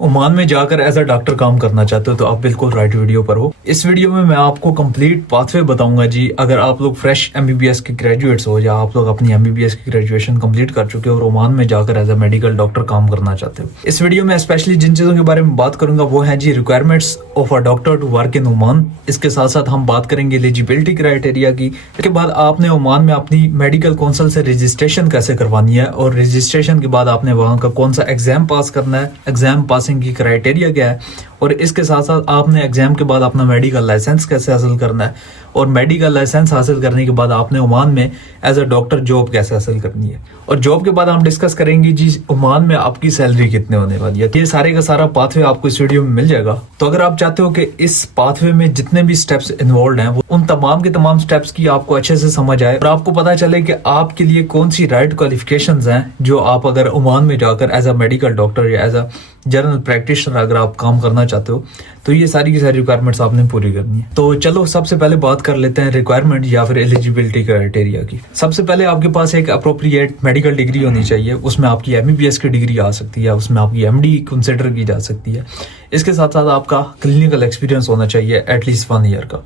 Oman में जाकर as a doctor काम करना चाहते हो तो आप बिल्कुल राइट वीडियो पर हो। इस वीडियो में मैं आपको कंप्लीट पाथवे बताऊंगा जी। अगर आप लोग फ्रेश एमबीबीएस के ग्रेजुएट्स हो या आप लोग अपनी एमबीबीएस की ग्रेजुएशन कंप्लीट कर चुके हो और ओमान में जाकर एज अ मेडिकल डॉक्टर काम करना चाहते हो, इस वीडियो में स्पेशली जिन चीजों के बारे में बात करूंगा वो है जी requirements of a doctor to work in Oman. इसके साथ साथ हम बात करेंगे एलिजिबिलिटी क्राइटेरिया की। इसके बाद आपने ओमान में अपनी मेडिकल काउंसिल से रजिस्ट्रेशन कैसे करवानी है और रजिस्ट्रेशन के बाद आपने वहां का कौन सा एग्जाम पास करना है, एग्जाम पासिंग की क्राइटेरिया क्या है, और इसके साथ साथ आपने एग्जाम के बाद अपना मेडिकल लाइसेंस कैसे हासिल करना है, और मेडिकल लाइसेंस हासिल करने के बाद आपने ओमान में एज अ डॉक्टर जॉब कैसे हासिल करनी है। और जॉब के बाद हम डिस्कस करेंगे जी ओमान में आपकी सैलरी कितने होने वाली है। ये सारे का सारा पाथवे आपको इस वीडियो में मिल जाएगा। तो अगर आप चाहते हो कि इस पाथवे में जितने भी स्टेप्स इन्वॉल्व हैं वो उन तमाम के तमाम स्टेप्स की आपको अच्छे से समझ आए और आपको पता चले कि आपके लिए कौन सी राइट क्वालिफिकेशंस हैं जो आप अगर ओमान में जाकर एज अ मेडिकल डॉक्टर या एज अ जनरल प्रैक्टिशनर अगर आप काम करना चाहते हो तो ये सारी की सारी रिक्वायरमेंट्स आपने पूरी करनी है। तो चलो सबसे पहले बात कर लेते हैं रिक्वायरमेंट या फिर एलिजिबिलिटी क्राइटेरिया की। सबसे पहले आपके पास एक अप्रोप्रिएट मेडिकल डिग्री होनी चाहिए। उसमें आपकी एमबीबीएस की डिग्री आ सकती है, उसमें आपकी एमडी कंसिडर की जा सकती है। इसके साथ साथ आपका क्लिनिकल एक्सपीरियंस होना चाहिए एटलीस्ट 1 ईयर का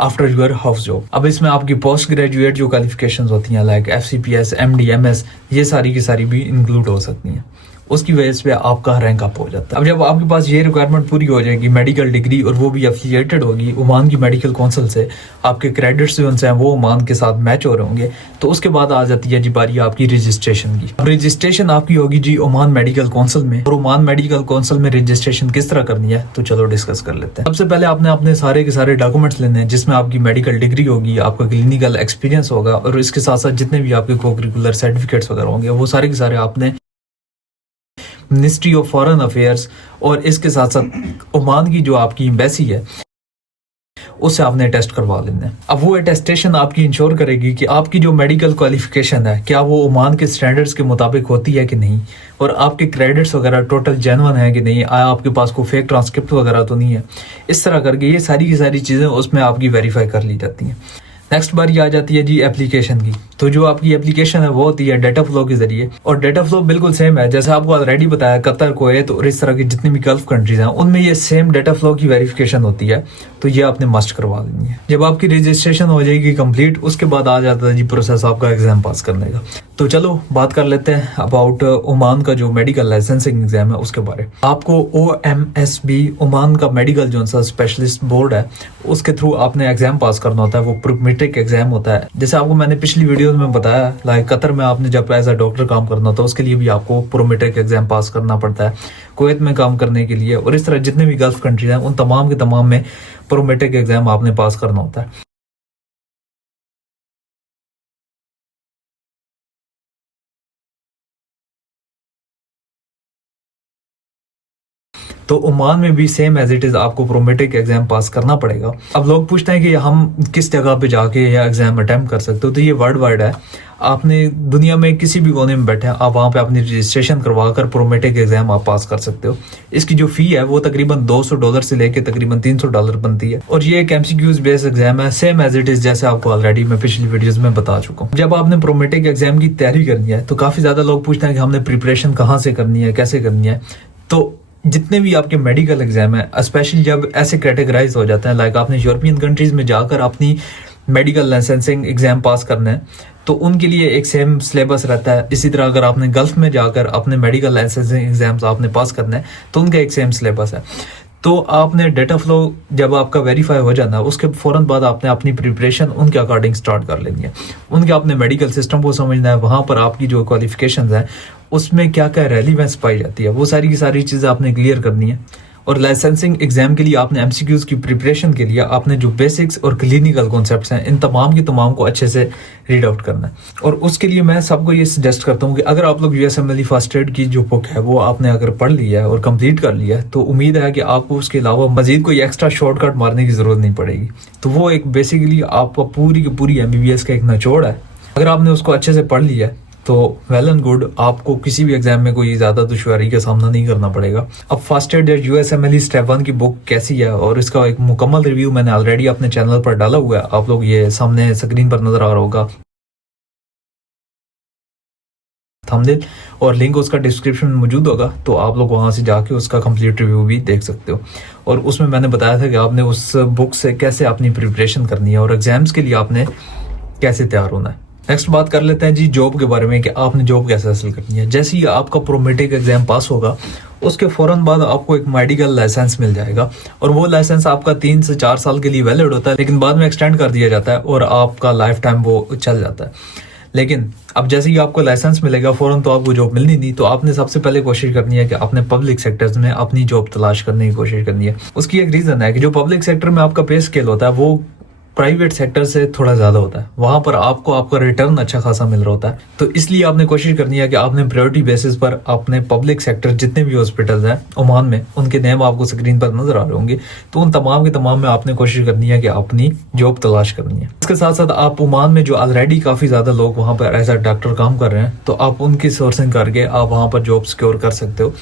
आफ्टर यूर हाउस जॉब। अब इसमें आपकी पोस्ट ग्रेजुएट जो क्वालिफिकेशंस होती हैं लाइक एफसीपीएस, एमडी, एमएस, ये सारी की सारी भी इंक्लूड हो सकती हैं। उसकी वजह से आपका रैंक अप हो जाता है। अब जब आपके पास ये रिक्वायरमेंट पूरी हो जाएगी, मेडिकल डिग्री, और वो भी एफिलिएटेड होगी ओमान की मेडिकल काउंसिल से, आपके क्रेडिट्स जो हैं वो ओमान के साथ मैच हो रहे होंगे, तो उसके बाद आ जाती है जी बारी आपकी रजिस्ट्रेशन की। रजिस्ट्रेशन आपकी होगी जी ओमान मेडिकल काउंसिल में। और ओमान मेडिकल काउंसिल में रजिस्ट्रेशन किस तरह करनी है तो चलो डिस्कस कर लेते हैं। सबसे पहले आपने अपने सारे के सारे डॉक्यूमेंट्स लेने हैं जिसमें आपकी मेडिकल डिग्री होगी, आपका क्लिनिकल एक्सपीरियंस होगा, और इसके साथ साथ जितने भी आपके को करिकुलर सर्टिफिकेट्स वगैरह होंगे वो सारे के सारे आपने मिनिस्ट्री ऑफ फॉरेन अफेयर्स और इसके साथ साथ ओमान की जो आपकी एम्बेसी है उससे आपने टेस्ट करवा लेना है। अब वो अटेस्टेशन आपकी इंश्योर करेगी कि आपकी जो मेडिकल क्वालिफिकेशन है क्या वो ओमान के स्टैंडर्ड्स के मुताबिक होती है कि नहीं, और आपके क्रेडिट्स वगैरह टोटल जेन्युइन है कि नहीं, आपके पास कोई फेक ट्रांसक्रिप्ट वगैरह तो नहीं है। इस तरह करके ये सारी की सारी चीज़ें उसमें आपकी वेरीफाई कर ली जाती हैं। नेक्स्ट बारी आ जाती है जी एप्लीकेशन की। तो जो आपकी एप्लीकेशन है वो होती है डेटा फ्लो के जरिए, और डेटा फ्लो बिल्कुल सेम है जैसे आपको ऑलरेडी बताया कतर, कुवैत और इस तरह की जितनी भी गल्फ कंट्रीज हैं उनमें ये सेम डेटा फ्लो की वेरिफिकेशन होती है। तो ये आपने मस्ट करवा लेनी है। जब आपकी रजिस्ट्रेशन हो जाएगी कंप्लीट, उसके बाद आ जाता है जी प्रोसेस आपका एग्जाम पास करने का। तो चलो बात कर लेते हैं अबाउट ओमान का जो मेडिकल लाइसेंसिंग एग्जाम है उसके बारे में। आपको OMSB ओमान का मेडिकल जो सा स्पेशलिस्ट बोर्ड है उसके थ्रू आपने एग्जाम पास करना होता है। वो प्रोमेट्रिक एग्जाम होता है। जैसे आपको मैंने पिछली वीडियो में बताया, लाइक कतर में आपने जब एज अ डॉक्टर काम करना होता है उसके लिए भी आपको प्रोमेट्रिक एग्जाम पास करना पड़ता है। कुवैत में काम करने के लिए और इस तरह जितने भी गल्फ कंट्रीज हैं उन तमाम के तमाम में प्रोमेट्रिक एग्जाम आपने पास करना होता है। तो ओमान में भी सेम एज इट इज आपको प्रोमेट्रिक एग्जाम पास करना पड़ेगा। अब लोग पूछते हैं कि हम किस जगह पे जाके या एग्जाम अटेम्प्ट कर सकते हो, तो ये वर्ल्ड वाइड है। आपने दुनिया में किसी भी कोने में बैठे हैं आप वहाँ पे अपनी रजिस्ट्रेशन करवा कर प्रोमेट्रिक एग्जाम आप पास कर सकते हो। इसकी जो फी है वो तकरीबन $200 से लेके तकरीबन $300 बनती है, और ये एक MCQs बेस्ड एग्जाम है सेम एज इट इज जैसे आपको ऑलरेडी मैं पिछली वीडियोस में बता चुका हूँ। जब आपने प्रोमेट्रिक एग्जाम की तैयारी करनी है तो काफी ज्यादा लोग पूछते हैं कि हमने प्रिपरेशन कहाँ से करनी है, कैसे करनी है। तो जितने भी आपके मेडिकल एग्जाम है स्पेशली जब ऐसे कैटेगराइज हो जाते हैं, लाइक आपने यूरोपियन कंट्रीज में जाकर अपनी मेडिकल लाइसेंसिंग एग्जाम पास करना है तो उनके लिए एक सेम सिलेबस रहता है। इसी तरह अगर आपने गल्फ में जाकर अपने मेडिकल लाइसेंसिंग एग्जाम्स आपने पास करना है तो उनका एक सेम सिलेबस है। तो आपने डेटा फ्लो जब आपका वेरीफाई हो जाना है उसके फौरन बाद आपने अपनी प्रिपरेशन उनके अकॉर्डिंग स्टार्ट कर लेनी है। उनके अपने मेडिकल सिस्टम को समझना है, वहाँ पर आपकी जो क्वालिफिकेशंस हैं उसमें क्या क्या रेलिवेंस पाई जाती है वो सारी की सारी चीज़ें आपने क्लियर करनी है। और लाइसेंसिंग एग्जाम के लिए आपने MCQs की प्रिपरेशन के लिए आपने जो बेसिक्स और क्लिनिकल कॉन्सेप्ट्स हैं इन तमाम की तमाम को अच्छे से रीड आउट करना है। और उसके लिए मैं सबको ये सजेस्ट करता हूँ कि अगर आप लोग USMLE फर्स्ट एड की जो बुक है वो आपने अगर पढ़ लिया है और कंप्लीट कर लिया है तो उम्मीद है कि आपको उसके अलावा मजीद कोई एक्स्ट्रा शॉर्टकट मारने की जरूरत नहीं पड़ेगी। तो वो एक बेसिकली आपका पूरी की पूरी MBBS का एक निचोड़ है। अगर आपने उसको अच्छे से पढ़ लिया है तो वेल एंड गुड, आपको किसी भी एग्जाम में कोई ज्यादा दुश्वारी का सामना नहीं करना पड़ेगा। अब फर्स्ट एड या USMLE स्टेप 1 की बुक कैसी है और इसका एक मुकम्मल रिव्यू मैंने ऑलरेडी अपने चैनल पर डाला हुआ है, आप लोग ये सामने स्क्रीन पर नजर आ रहा होगा। थंबनेल और लिंक उसका डिस्क्रिप्शन में मौजूद होगा, तो आप लोग वहाँ से जाके उसका कंप्लीट रिव्यू भी देख सकते हो। और उसमें मैंने बताया था कि आपने उस बुक से कैसे अपनी प्रिपरेशन करनी है और एग्जाम्स के लिए आपने कैसे तैयार होना है। नेक्स्ट बात कर लेते हैं जी जॉब के बारे में कि आपने जॉब कैसे हासिल करनी है। जैसे ही आपका प्रोमेट्रिक एग्जाम पास होगा उसके फौरन बाद आपको एक मेडिकल लाइसेंस मिल जाएगा और वो लाइसेंस आपका 3 से 4 साल के लिए वैलिड होता है, लेकिन बाद में एक्सटेंड कर दिया जाता है और आपका लाइफ टाइम वो चल जाता है। लेकिन अब जैसे ही आपको लाइसेंस मिलेगा फौरन तो आपको जॉब मिलनी नहीं, तो आपने सबसे पहले कोशिश करनी है कि आपने पब्लिक सेक्टर्स में अपनी जॉब तलाश करने की कोशिश करनी है। उसकी एक रीजन है कि जो पब्लिक सेक्टर में आपका पे स्केल होता है वो प्राइवेट सेक्टर से थोड़ा ज्यादा होता है, वहां पर आपको आपका रिटर्न अच्छा खासा मिल रहा होता है। तो इसलिए आपने कोशिश करनी है कि आपने प्रायोरिटी बेसिस पर अपने पब्लिक सेक्टर जितने भी हॉस्पिटल्स हैं ओमान में, उनके नेम आपको स्क्रीन पर नजर आ रहे होंगे, तो उन तमाम के तमाम में आपने कोशिश करनी है कि अपनी जॉब तलाश करनी है। इसके साथ साथ आप ओमान में जो ऑलरेडी काफी ज्यादा लोग वहां पर एज अ डॉक्टर काम कर रहे हैं, तो आप उनकी सोर्सिंग करके आप वहां पर जॉब सिक्योर कर सकते हो,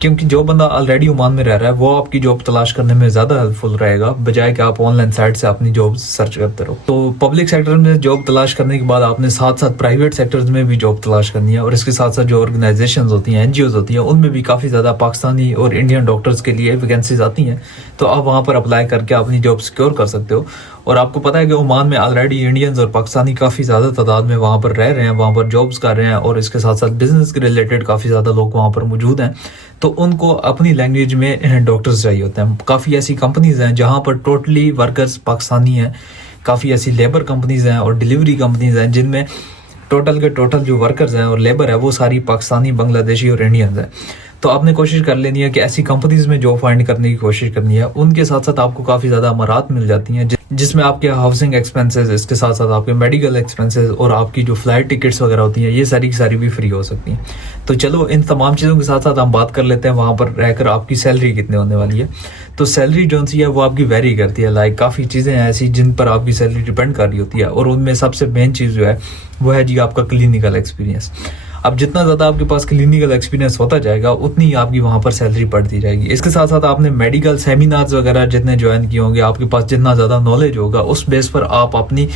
क्योंकि जो बंदा ऑलरेडी ओमान में रह रहा है वो आपकी जॉब तलाश करने में ज्यादा हेल्पफुल रहेगा बजाय कि आप ऑनलाइन साइट से अपनी जॉब सर्च करते रहो। तो पब्लिक सेक्टर में जॉब तलाश करने के बाद आपने साथ साथ प्राइवेट सेक्टर्स में भी जॉब तलाश करनी है और इसके साथ साथ जो ऑर्गेनाइजेशंस होती हैं, एनजीओज होती हैं, उनमें भी काफी ज्यादा पाकिस्तानी और इंडियन डॉक्टर्स के लिए वैकेंसीज आती हैं, तो आप वहां पर अप्लाई करके अपनी जॉब सिक्योर कर सकते हो। और आपको पता है कि ओमान में ऑलरेडी इंडियंस और पाकिस्तानी काफी ज्यादा तादाद में वहां पर रह रहे हैं, वहां पर जॉब्स कर रहे हैं और इसके साथ साथ बिजनेस के रिलेटेड काफी ज्यादा लोग वहां पर मौजूद हैं, तो उनको अपनी लैंग्वेज में डॉक्टर्स चाहिए होते हैं। काफी ऐसी कंपनीज हैं जहां पर टोटली वर्कर्स पाकिस्तानी हैं, काफी ऐसी लेबर कंपनीज हैं और डिलीवरी कंपनीज हैं जिनमें टोटल के टोटल जो वर्कर्स हैं और लेबर है वो सारी पाकिस्तानी, बांग्लादेशी और इंडियंस हैं। तो आपने कोशिश कर लेनी है कि ऐसी कंपनीज में जॉब फाइंड करने की कोशिश करनी है। उनके साथ साथ आपको काफी ज्यादा अमारात मिल जाती हैं जिसमें आपके हाउसिंग एक्सपेंसेस, इसके साथ साथ आपके मेडिकल एक्सपेंसेस और आपकी जो फ्लाइट टिकट्स वगैरह होती हैं ये सारी की सारी भी फ्री हो सकती हैं। तो चलो इन तमाम चीज़ों के साथ साथ हम बात कर लेते हैं वहाँ पर रहकर आपकी सैलरी कितने होने वाली है। तो सैलरी जो सी है वो आपकी वेरी करती है, लाइक काफ़ी चीज़ें हैं ऐसी जिन पर आपकी सैलरी डिपेंड कर रही होती है और उनमें सबसे मेन चीज़ जो है वो है जी आपका क्लिनिकल एक्सपीरियंस। अब जितना ज़्यादा आपके पास क्लिनिकल एक्सपीरियंस होता जाएगा उतनी ही आपकी वहाँ पर सैलरी बढ़ती जाएगी। इसके साथ साथ आपने मेडिकल सेमिनार्स वगैरह जितने ज्वाइन किए होंगे, आपके पास जितना ज़्यादा नॉलेज होगा उस बेस पर आप अपनी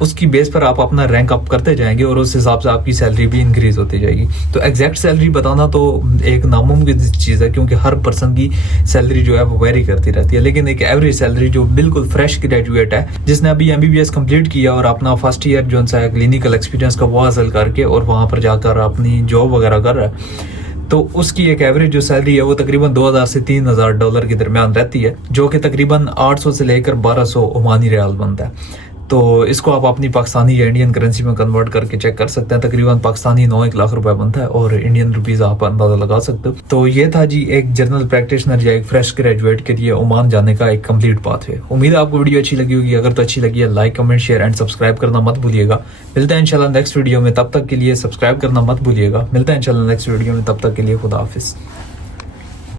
उसकी बेस पर आप अपना रैंक अप करते जाएंगे और उस हिसाब से आपकी सैलरी भी इंक्रीज होती जाएगी। तो एग्जैक्ट सैलरी बताना तो एक नामुमकिन चीज़ है क्योंकि हर पर्सन की सैलरी जो है वो वेरी करती रहती है, लेकिन एक एवरेज सैलरी जो बिल्कुल फ्रेश ग्रेजुएट है जिसने अभी MBBS कंप्लीट किया और अपना फर्स्ट ईयर जो सा क्लिनिकल एक्सपीरियंस का वो हासिल करके और वहाँ पर जाकर अपनी जॉब वगैरह कर रहा है, तो उसकी एक एवरेज जो सैलरी है वो तकरीबन $2000 से $3000 के दरमियान रहती है, जो कि तकरीबन 800 से लेकर 1200 ओमानी रियाल बनता है। तो इसको आप अपनी पाकिस्तानी या इंडियन करेंसी में कन्वर्ट करके चेक कर सकते हैं। तकरीबन पाकिस्तानी 9-1 लाख रुपए बनता है और इंडियन रुपीज आप अंदाजा लगा सकते हो। तो ये था जी एक जनरल प्रैक्टिशनर या एक फ्रेश ग्रेजुएट के लिए ओमान जाने का एक कंप्लीट पाथ है। उम्मीद है आपको वीडियो अच्छी लगी होगी। अगर तो अच्छी लगी है like, comment, share and subscribe करना मत भूलिएगा। मिलता है इंशाल्लाह नेक्स्ट वीडियो में, तब तक के लिए सब्सक्राइब करना मत भूलिएगा। मिलता है इंशाल्लाह नेक्स्ट वीडियो में, तब तक के लिए खुदा हाफिज।